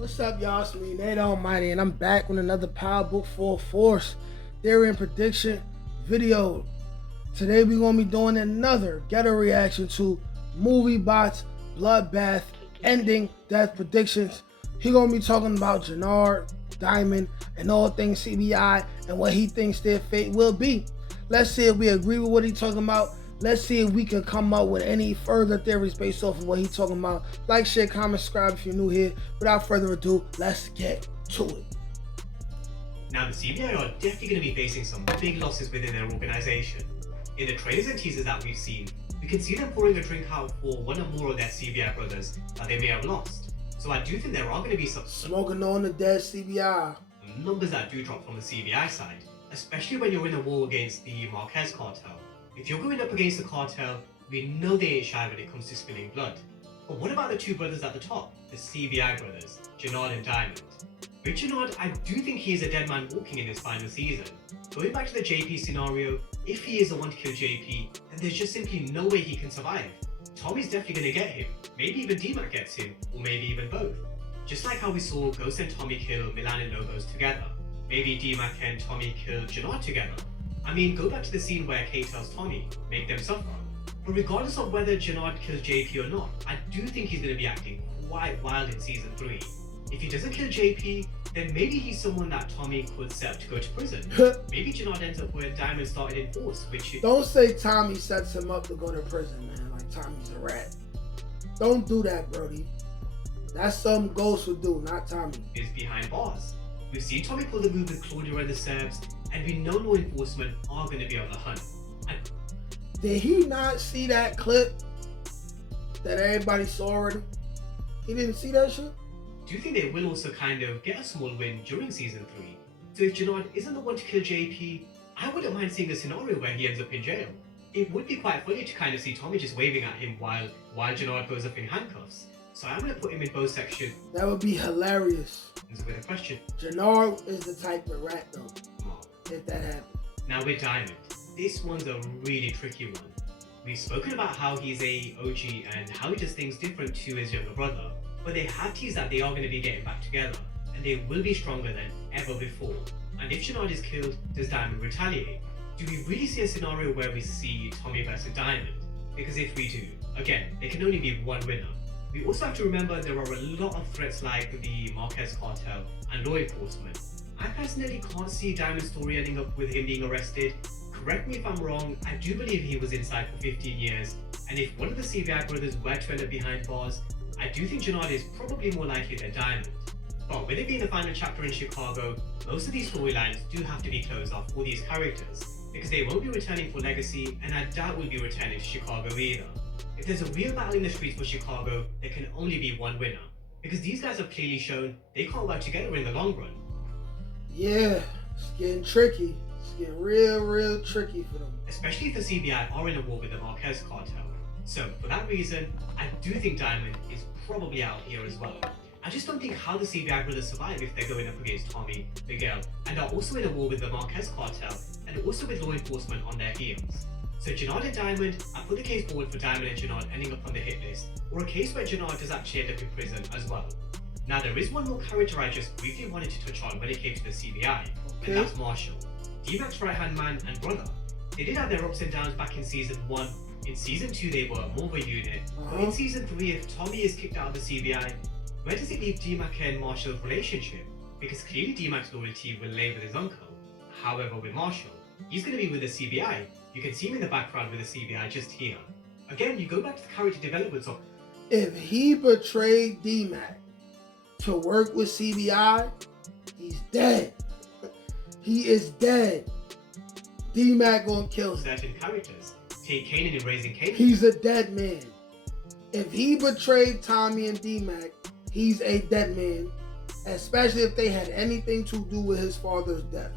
What's up, y'all? It's me, Nate Almighty, and I'm back with another Power Book 4 Force Theory and Prediction video. Today, we're going to be doing another ghetto reaction to Movie Bots Bloodbath Ending Death Predictions. He's going to be talking about Jernard, Diamond, and all things CBI and what he thinks their fate will be. Let's see if we agree with what he's talking about. Let's see if we can come up with any further theories based off of what he's talking about. Like, share, comment, subscribe if you're new here. Without further ado, let's get to it. Now, the CBI are definitely going to be facing some big losses within their organization. In the trailers and teasers that we've seen, we can see them pouring a drink out for one or more of their CBI brothers that they may have lost. So I do think there are going to be some smoking on the dead CBI numbers that do drop from the CBI side, especially when you're in a war against the Marquez cartel. If you're going up against the cartel, we know they ain't shy when it comes to spilling blood. But what about the two brothers at the top, the CBI brothers, Jernard and Diamond? With Jernard, I do think he is a dead man walking in his final season. Going back to the JP scenario, if he is the one to kill JP, then there's just simply no way he can survive. Tommy's definitely going to get him, maybe even D-Mac gets him, or maybe even both. Just like how we saw Ghost and Tommy kill Milan and Lobos together. Maybe D-Mac and Tommy kill Jernard together. I mean, go back to the scene where Kate tells Tommy, make them suffer. But regardless of whether Jernard kills JP or not, I do think he's going to be acting quite wild in season 3. If he doesn't kill JP, then maybe he's someone that Tommy could set up to go to prison. Maybe Jernard ends up where Diamond started in Force, which is... Don't say Tommy sets him up to go to prison, man, like Tommy's a rat. Don't do that, Brody. That's something Ghost would do, not Tommy. Is behind bars. We've seen Tommy pull the move with Claudia and the Serbs, and we know law enforcement are going to be on the hunt. Did he not see that clip that everybody saw already? He didn't see that shit? Do you think they will also kind of get a small win during season 3? So if Jernard isn't the one to kill JP, I wouldn't mind seeing a scenario where he ends up in jail. It would be quite funny to kind of see Tommy just waving at him while Jernard goes up in handcuffs. So I'm going to put him in both sections. That would be hilarious. With a question. Jernard is the type of rat though. If that happens. Now with Diamond, this one's a really tricky one. We've spoken about how he's a OG and how he does things different to his younger brother, but they have teased that they are going to be getting back together, and they will be stronger than ever before. And if Jernard is killed, does Diamond retaliate? Do we really see a scenario where we see Tommy versus Diamond? Because if we do, again, there can only be one winner. We also have to remember there are a lot of threats like the Marquez cartel and law enforcement. I personally can't see Diamond's story ending up with him being arrested. Correct me if I'm wrong, I do believe he was inside for 15 years, and if one of the CBI brothers were to end up behind bars, I do think Jernard is probably more likely than Diamond. But with it being the final chapter in Chicago, most of these storylines do have to be closed off for these characters, because they won't be returning for Legacy, and I doubt we'll be returning to Chicago either. If there's a real battle in the streets for Chicago, there can only be one winner, because these guys have clearly shown they can't work together in the long run. Yeah, it's getting tricky. It's getting real tricky for them. Especially if the CBI are in a war with the Marquez cartel. So, for that reason, I do think Diamond is probably out here as well. I just don't think how the CBI brothers survive if they're going up against Tommy, Miguel, and are also in a war with the Marquez cartel, and also with law enforcement on their heels. So Jernard and Diamond, I put the case forward for Diamond and Jernard ending up on the hit list, or a case where Jernard does actually end up in prison as well. Now there is one more character I just briefly wanted to touch on when it came to the CBI, and that's Marshall, D-Mac's right-hand man and brother. They did have their ups and downs back in season 1, in season 2 they were more of a unit, but in season 3 if Tommy is kicked out of the CBI, where does it leave D-Mac and Marshall's relationship? Because clearly D-Mac's loyalty will lay with his uncle. However with Marshall, he's going to be with the CBI. You can see him in the background with the CBI just here. Again, you go back to the character developments of... If he betrayed D-Mac to work with CBI, he's dead. He is dead. D-Mac gonna kill him. Certain characters. Take Kanan in Raising Kanan. He's a dead man. If he betrayed Tommy and D-Mac, he's a dead man. Especially if they had anything to do with his father's death.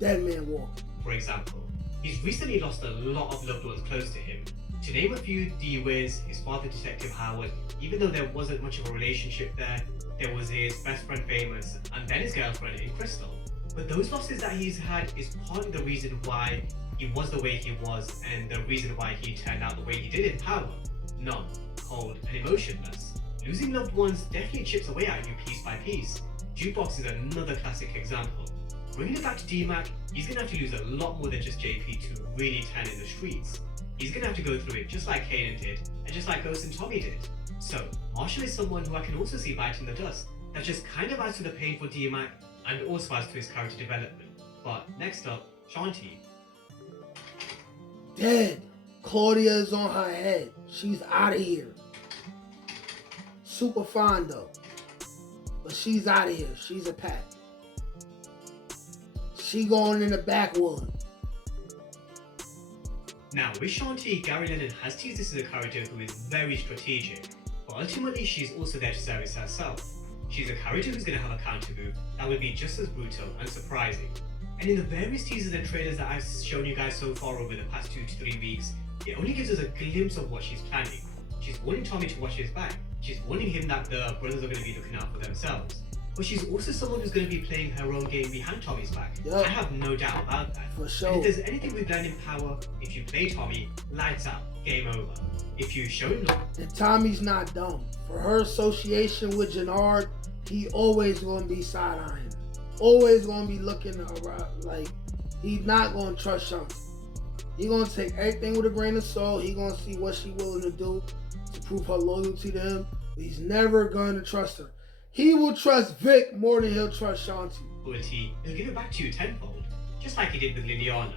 Dead man walk. For example, he's recently lost a lot of loved ones close to him. To name a few, D-Wiz, his father Detective Howard, even though there wasn't much of a relationship there was his best friend Famous, and then his girlfriend in Crystal. But those losses that he's had is partly the reason why he was the way he was, and the reason why he turned out the way he did in Power. Numb, cold, and emotionless. Losing loved ones definitely chips away at you piece by piece. Jukebox is another classic example. Bringing it back to D-Mac, he's going to have to lose a lot more than just JP to really turn in the streets. He's going to have to go through it just like Kaden did, and just like Ghost and Tommy did. So, Marshall is someone who I can also see biting the dust. That just kind of adds to the pain for D-Mac, and also adds to his character development. But next up, Shanti. Dead. Claudia is on her head. She's out of here. Super fine though. But she's out of here. She's a pack. She going in the backwood. Now, with Shanti, Gary Lennon has teased this as a character who is very strategic, but ultimately she's also there to service herself. She's a character who's going to have a counter move that would be just as brutal and surprising. And in the various teasers and trailers that I've shown you guys so far over the past 2 to 3 weeks, it only gives us a glimpse of what she's planning. She's warning Tommy to watch his back. She's warning him that the brothers are going to be looking out for themselves. But she's also someone who's going to be playing her own game behind Tommy's back. Yep. I have no doubt about that. For sure. And if there's anything we've learned in Power, if you play Tommy, lights out, game over. If you show him love. And Tommy's not dumb. For her association with Jernard, he always going to be side-eyeing. Always going to be looking around. Like, he's not going to trust Shanti. He's going to take everything with a grain of salt. He's going to see what she's willing to do to prove her loyalty to him. But he's never going to trust her. He will trust Vic more than he'll trust Shanti. Loyalty, he'll give it back to you tenfold, just like he did with Liliana.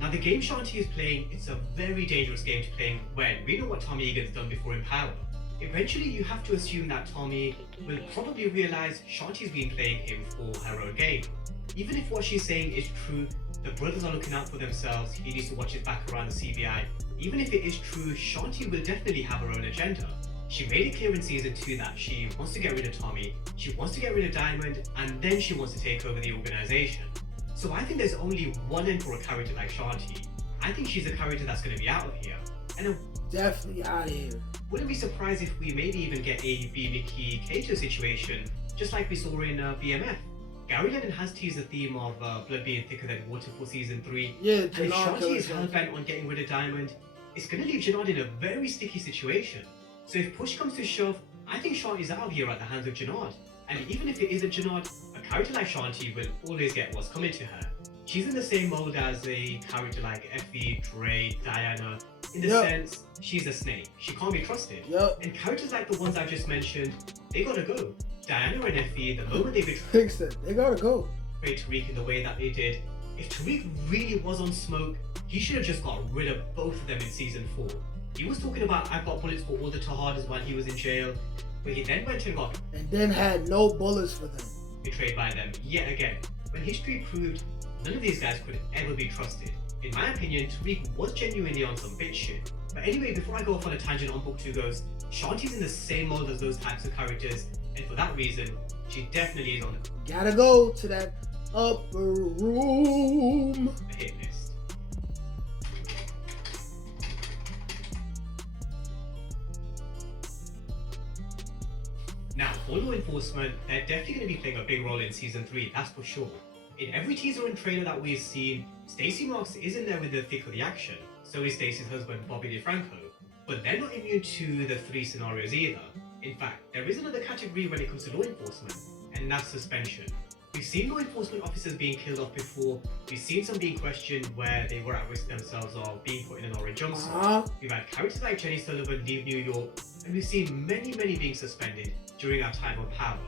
Now, the game Shanti is playing, it's a very dangerous game to play when we know what Tommy Egan's done before in Power. Eventually, you have to assume that Tommy will probably realize Shanti's been playing him for her own game. Even if what she's saying is true, the brothers are looking out for themselves, he needs to watch his back around the CBI. Even if it is true, Shanti will definitely have her own agenda. She made it clear in Season 2 that she wants to get rid of Tommy, she wants to get rid of Diamond, and then she wants to take over the organization. So I think there's only one end for a character like Shanti. I think she's a character that's going to be out of here. And definitely out of here. Wouldn't be surprised if we maybe even get a B. Mickey Kato situation, just like we saw in BMF. Gary Lennon has teased the theme of blood being thicker than water for Season 3. Yeah, and if Shanti is hell-bent on getting rid of Diamond, it's going to leave Jenard in a very sticky situation. So if push comes to shove, I think Shanti's out of here at the hands of Jenard. And even if it isn't Jenard, a character like Shanti will always get what's coming to her. She's in the same mold as a character like Effie, Dre, Diana. In the sense, she's a snake. She can't be trusted. And characters like the ones I just mentioned, they gotta go. Diana and Effie, the moment they betrayed they gotta go. Tariq in the way that they did, if Tariq really was on smoke, he should have just got rid of both of them in Season 4. He was talking about I've got bullets for all the Tahadas while he was in jail, but he then went and got and then had no bullets for them. Betrayed by them yet again. When history proved none of these guys could ever be trusted. In my opinion, Tariq was genuinely on some bitch shit. But anyway, before I go off on a tangent on Book 2 Ghost, Shanti's in the same mold as those types of characters, and for that reason, she definitely is on the gotta go to that upper room hit list. Now, for law enforcement, they're definitely going to be playing a big role in Season 3, that's for sure. In every teaser and trailer that we've seen, Stacey Marks isn't there with the thick of the action, so is Stacey's husband Bobby DeFranco. But they're not immune to the 3 scenarios either. In fact, there is another category when it comes to law enforcement, and that's suspension. We've seen law enforcement officers being killed off before, we've seen some being questioned where they were at risk themselves or being put in an orange jumpsuit. We've had characters like Jenny Sullivan leave New York, and we've seen many being suspended during our time on Power.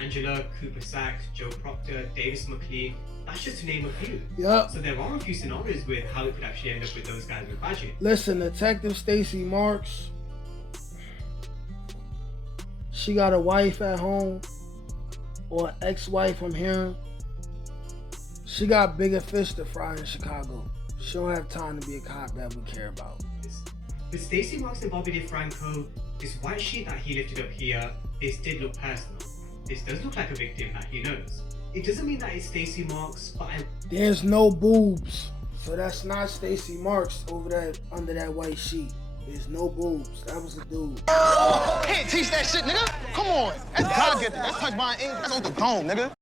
Angela, Cooper Sachs, Joe Proctor, Davis McLean, that's just to name a few. So there are a few scenarios with how it could actually end up with those guys with budget. Listen, Detective Stacey Marks, she got a wife at home, or ex-wife I'm hearing. She got bigger fish to fry in Chicago. She don't have time to be a cop that we care about. With Stacey Marks and Bobby DeFranco, this white sheet that he lifted up here, this did look personal. This does look like a victim that he knows. It doesn't mean that it's Stacey Marks, but there's no boobs. So that's not Stacey Marks over there under that white sheet. There's no boobs. That was a dude. Can't teach that shit, nigga. Come on. That's God-gifted. That's touched by an ink. That's on the dome, nigga.